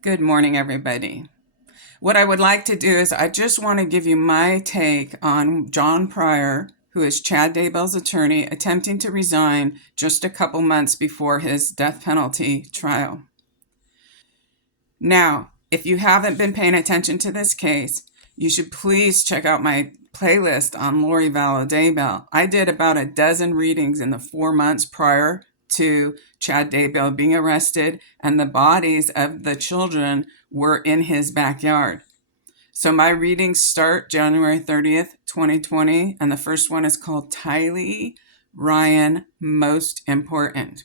Good morning, everybody. What I would like to do is I just want to give you my take on John Pryor, who is Chad Daybell's attorney, attempting to resign just a couple months before his death penalty trial. Now, if you haven't been paying attention to this case, you should please check out my playlist on Lori Vallow Daybell. I did about a dozen readings in the 4 months prior to Chad Daybell being arrested, and the bodies of the children were in his backyard. So my readings start January 30th, 2020, and the first one is called Tylee Ryan Most Important.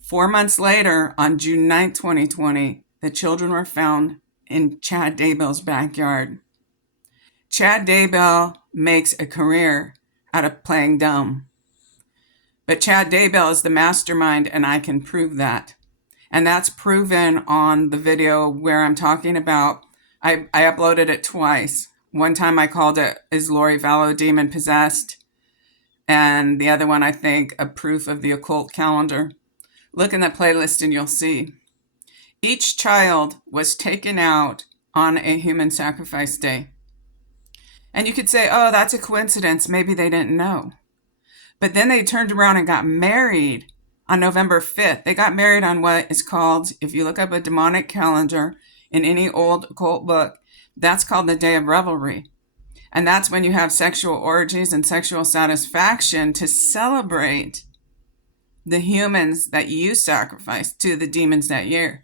4 months later, on June 9th, 2020, the children were found in Chad Daybell's backyard. Chad Daybell makes a career out of playing dumb. But Chad Daybell is the mastermind, and I can prove that. And that's proven on the video where I'm talking about. I uploaded it twice. One time I called it, "Is Lori Vallow Demon Possessed?" And the other one, I think, a proof of the occult calendar. Look in the playlist and you'll see. Each child was taken out on a human sacrifice day. And you could say, oh, that's a coincidence. Maybe they didn't know. But then they turned around and got married on November 5th. They got married on what is called, if you look up a demonic calendar in any old occult book, that's called the Day of Revelry. And that's when you have sexual orgies and sexual satisfaction to celebrate the humans that you sacrificed to the demons that year.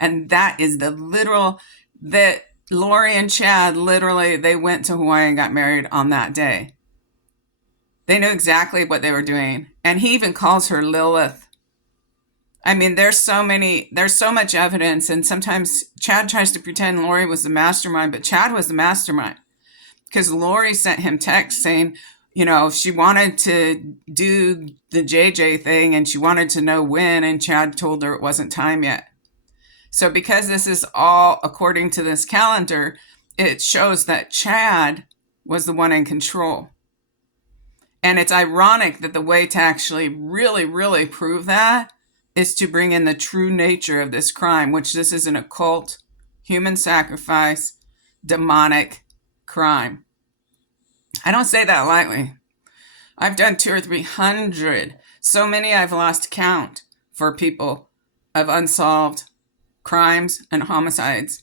And that is the literal, that Lori and Chad, literally, they went to Hawaii and got married on that day. They knew exactly what they were doing. And he even calls her Lilith. I mean, there's so much evidence. And sometimes Chad tries to pretend Lori was the mastermind, but Chad was the mastermind. Because Lori sent him texts saying, she wanted to do the JJ thing and she wanted to know when, and Chad told her it wasn't time yet. So because this is all according to this calendar, it shows that Chad was the one in control. And it's ironic that the way to actually really, really prove that is to bring in the true nature of this crime, which this is an occult, human sacrifice, demonic crime. I don't say that lightly. I've done 200 or 300. So many I've lost count for people of unsolved crimes and homicides.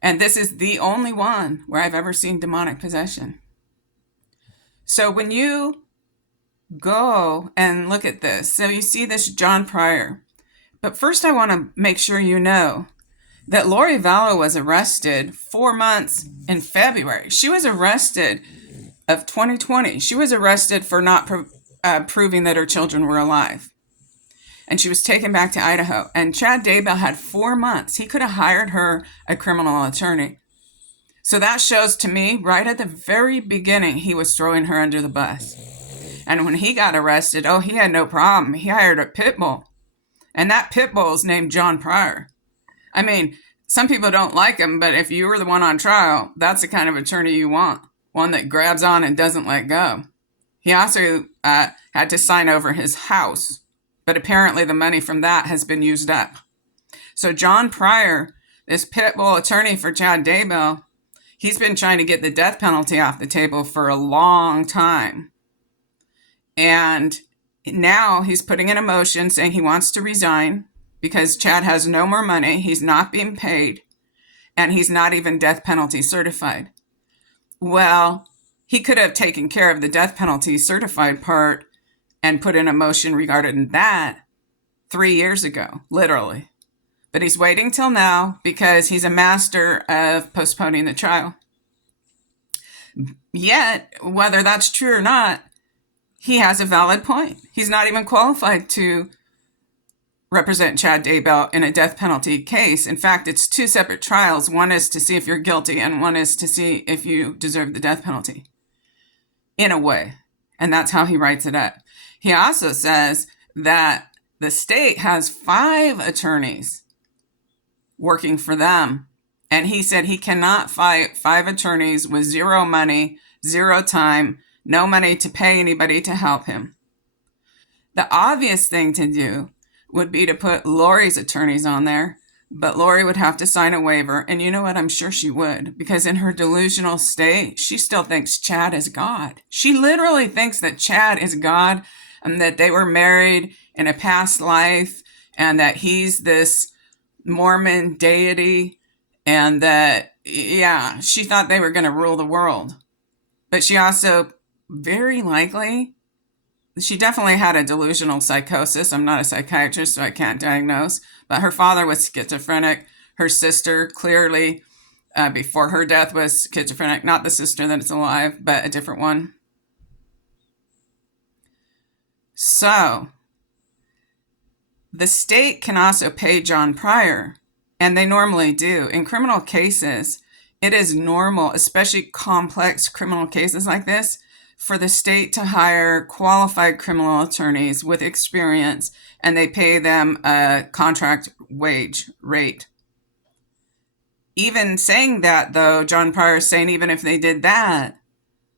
And this is the only one where I've ever seen demonic possession. So when you go and look at this, so you see this John Pryor. But first I want to make sure you know that Lori Vallow was arrested 4 months in February. She was arrested of 2020. She was arrested for not proving that her children were alive. And she was taken back to Idaho. And Chad Daybell had 4 months. He could have hired her a criminal attorney. So that shows to me, right at the very beginning, he was throwing her under the bus. And when he got arrested, he had no problem. He hired a pit bull. And that pit bull is named John Pryor. I mean, some people don't like him, but if you were the one on trial, that's the kind of attorney you want. One that grabs on and doesn't let go. He also had to sign over his house, but apparently the money from that has been used up. So John Pryor, this pit bull attorney for Chad Daybell, he's been trying to get the death penalty off the table for a long time. And now he's putting in a motion saying he wants to resign because Chad has no more money, he's not being paid, and he's not even death penalty certified. Well, he could have taken care of the death penalty certified part and put in a motion regarding that 3 years ago, literally. But he's waiting till now because he's a master of postponing the trial. Yet, whether that's true or not, he has a valid point. He's not even qualified to represent Chad Daybell in a death penalty case. In fact, it's 2 separate trials. One is to see if you're guilty and one is to see if you deserve the death penalty, in a way. And that's how he writes it up. He also says that the state has 5 attorneys working for them. And he said he cannot fight 5 attorneys with 0 money, 0 time, no money to pay anybody to help him. The obvious thing to do would be to put Lori's attorneys on there, but Lori would have to sign a waiver. And you know what? I'm sure she would, because in her delusional state, she still thinks Chad is God. She literally thinks that Chad is God and that they were married in a past life and that he's this Mormon deity and that, yeah, she thought they were going to rule the world. But she also very likely, she definitely had a delusional psychosis. I'm not a psychiatrist, so I can't diagnose. But her father was schizophrenic. Her sister clearly, before her death, was schizophrenic. Not the sister that's alive, but a different one. So, the state can also pay John Pryor, and they normally do. In criminal cases, it is normal, especially complex criminal cases like this, for the state to hire qualified criminal attorneys with experience, and they pay them a contract wage rate. Even saying that, though, John Pryor is saying even if they did that,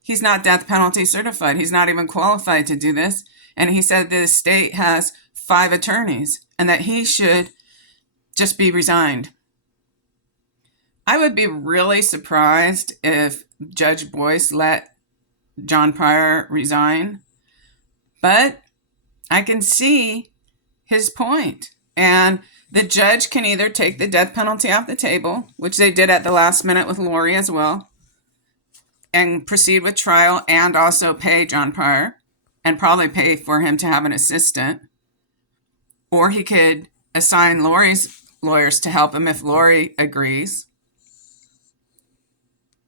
he's not death penalty certified. He's not even qualified to do this. And he said the state has 5 attorneys and that he should just be resigned. I would be really surprised if Judge Boyce let John Pryor resign, but I can see his point. And the judge can either take the death penalty off the table, which they did at the last minute with Lori as well, and proceed with trial and also pay John Pryor and probably pay for him to have an assistant. Or he could assign Lori's lawyers to help him if Lori agrees.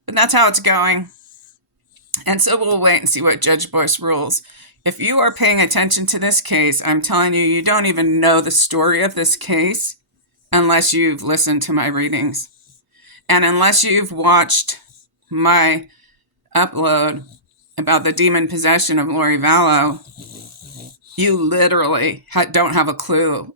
But that's how it's going. And so we'll wait and see what Judge Boyce rules. If you are paying attention to this case, I'm telling you, you don't even know the story of this case unless you've listened to my readings. And unless you've watched my upload about the demon possession of Lori Vallow, you literally don't have a clue.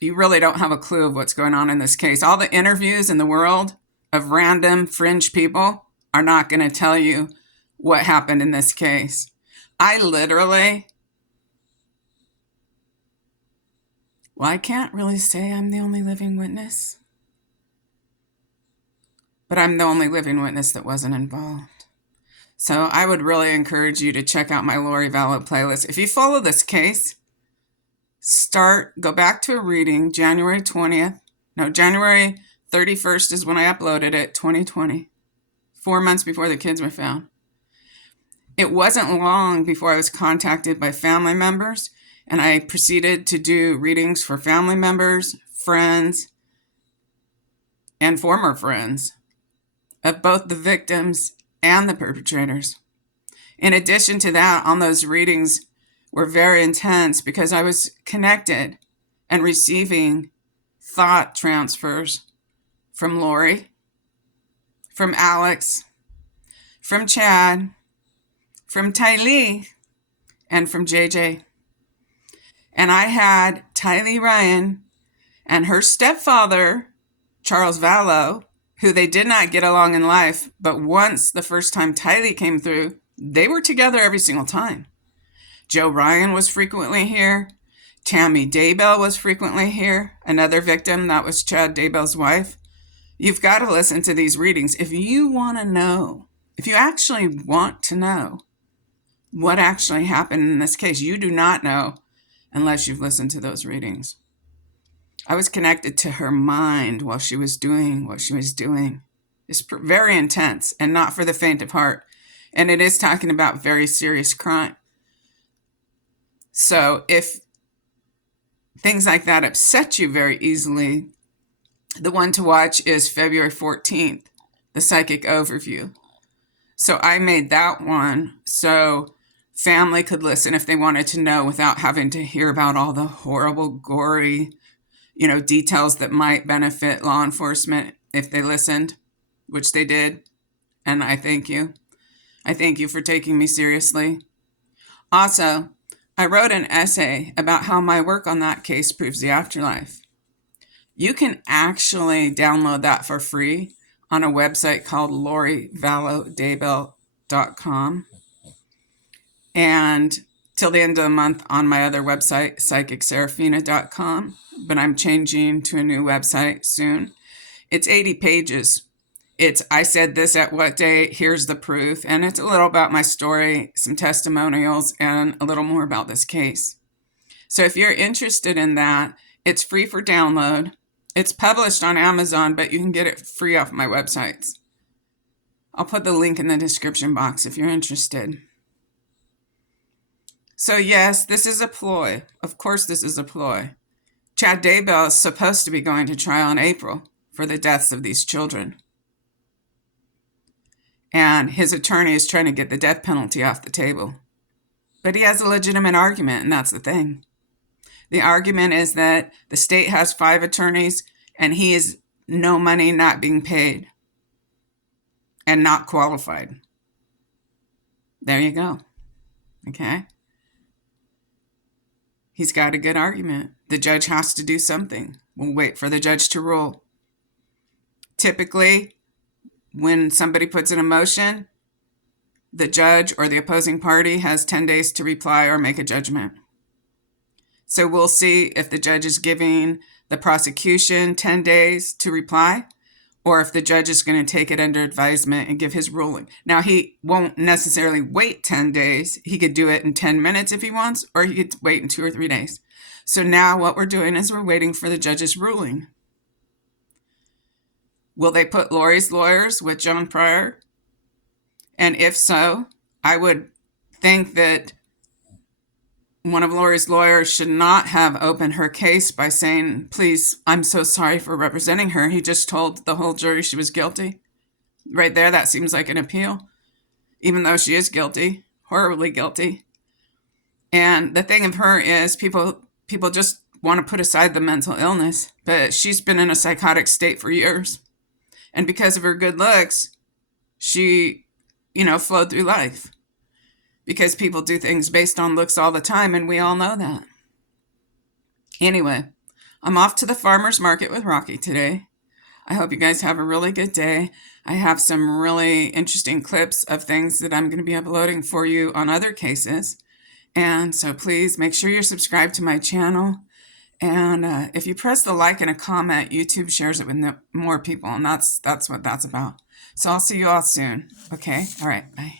You really don't have a clue of what's going on in this case. All the interviews in the world of random fringe people are not going to tell you what happened in this case. I can't really say I'm the only living witness, but I'm the only living witness that wasn't involved. So I would really encourage you to check out my Lori Vallow playlist. If you follow this case, go back to a reading January 31st is when I uploaded it, 2020, 4 months before the kids were found. It wasn't long before I was contacted by family members, and I proceeded to do readings for family members, friends, and former friends of both the victims and the perpetrators. In addition to that, on those readings were very intense because I was connected and receiving thought transfers from Lori, from Alex, from Chad, from Tylee, and from JJ. And I had Tylee Ryan and her stepfather, Charles Vallow, who they did not get along in life, but once the first time Tylee came through, they were together every single time. Joe Ryan was frequently here. Tylee Daybell was frequently here. Another victim, that was Chad Daybell's wife. You've got to listen to these readings. If you want to know, if you actually want to know what actually happened in this case, you do not know unless you've listened to those readings. I was connected to her mind while she was doing what she was doing. It's very intense and not for the faint of heart. And it is talking about very serious crime. So if things like that upset you very easily, the one to watch is February 14th, the psychic overview. So I made that one so family could listen if they wanted to know without having to hear about all the horrible, gory, details that might benefit law enforcement if they listened, which they did. And I thank you. I thank you for taking me seriously. Also, I wrote an essay about how my work on that case proves the afterlife. You can actually download that for free on a website called LoriVallowDaybell.com. And till the end of the month on my other website, psychicseraphina.com, but I'm changing to a new website soon. It's 80 pages. It's I said this at what date, here's the proof, and it's a little about my story, some testimonials, and a little more about this case. So if you're interested in that, it's free for download. It's published on Amazon, but you can get it free off my websites. I'll put the link in the description box if you're interested. So yes, this is a ploy. Of course this is a ploy. Chad Daybell is supposed to be going to trial in April for the deaths of these children. And his attorney is trying to get the death penalty off the table. But he has a legitimate argument, and that's the thing. The argument is that the state has 5 attorneys, and he is no money not being paid and not qualified. There you go. Okay? He's got a good argument. The judge has to do something. We'll wait for the judge to rule. Typically, when somebody puts in a motion, the judge or the opposing party has 10 days to reply or make a judgment. So we'll see if the judge is giving the prosecution 10 days to reply, or if the judge is going to take it under advisement and give his ruling. Now, he won't necessarily wait 10 days. He could do it in 10 minutes if he wants, or he could wait in 2 or 3 days. So now what we're doing is we're waiting for the judge's ruling. Will they put Lori's lawyers with John Pryor? And if so, I would think that one of Lori's lawyers should not have opened her case by saying, please, I'm so sorry for representing her. He just told the whole jury she was guilty. Right there, that seems like an appeal, even though she is guilty, horribly guilty. And the thing of her is people just want to put aside the mental illness, but she's been in a psychotic state for years. And because of her good looks, she, flowed through life. Because people do things based on looks all the time, and we all know that. Anyway, I'm off to the farmer's market with Rocky today. I hope you guys have a really good day. I have some really interesting clips of things that I'm going to be uploading for you on other cases. And so please make sure you're subscribed to my channel. And if you press the like and a comment, YouTube shares it with more people. And that's what that's about. So I'll see you all soon. Okay? All right. Bye.